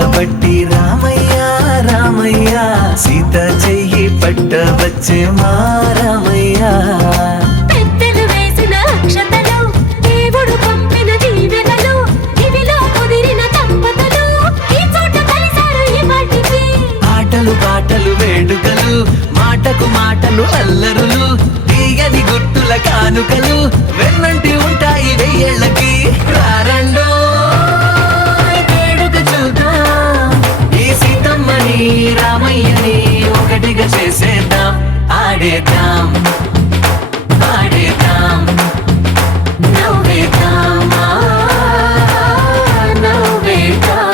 పట్టబట్టి రామయ్య రామయ్య సీత చెయ్యి పట్టవచ్చే మా రామయ్య పెద్దలు వేసిన అక్షతలు దేవుడు పంపిన దీవెనలు ఇవిలో కుదిరిన దంపతులు ఈ చోట కలిశారు ఈ పాటికి ఆటలు పాటలు వేడుకలు మాటకు మాటలు అల్లరులు తీయని గుర్తుల కానుకలు వెన్నంటి ఉంటాయి వెయ్యేళ్ళకి రారండో వేడుక చూద్దాం ఈ సీతమ్మని రామయ్యని ఒకటిగా చేసేద్దాం ఆడేద్దాం పాడేద్దాం నవ్వేద్దాం నవ్వేద్దాం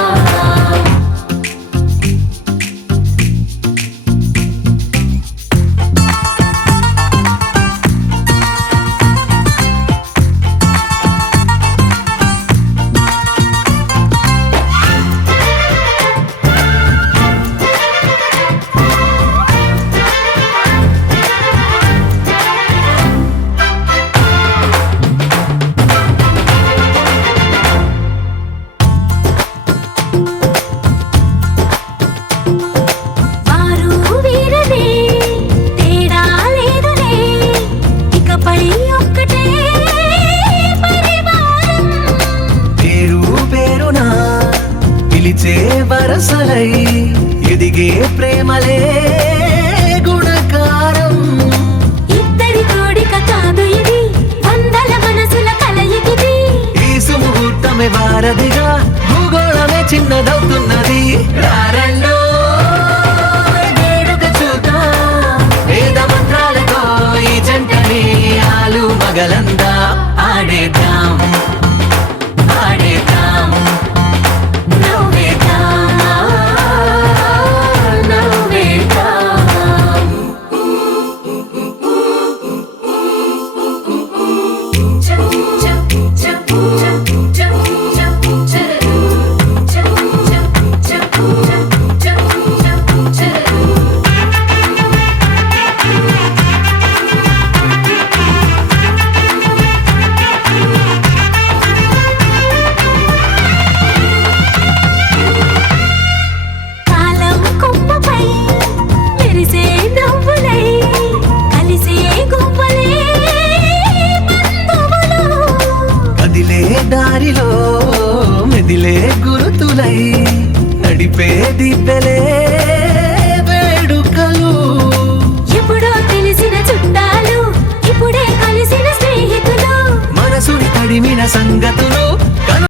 వారు వీరనే తేడా లేదులే ఇకపై ఒక్కటే పరివారం పేరు పేరునా పిలిచే వరసలై ఎదిగే ప్రేమలే గుణకారం ఇద్దరి కోడిక కాదు ఇది వందల మనసుల కలయికిది ఈ సుముహూర్తమే వారధిగా భూగోళమే చిన్నదవుతున్నది రారండో వేడుక చూద్దాం వేద మంత్రాలతో ఈ జంటని ఆలు మగలందా ఆడేద్దాం ఆడేద్దాం నవ్వేద్దాం నవ్వేద్దాం కాలం కొమ్మపై మెరిసే నవ్వులై కలిసే గువ్వలే బంధువులు కదిలే దారిలో మెదిలే గురుతులై నడిపే దిబ్బెలే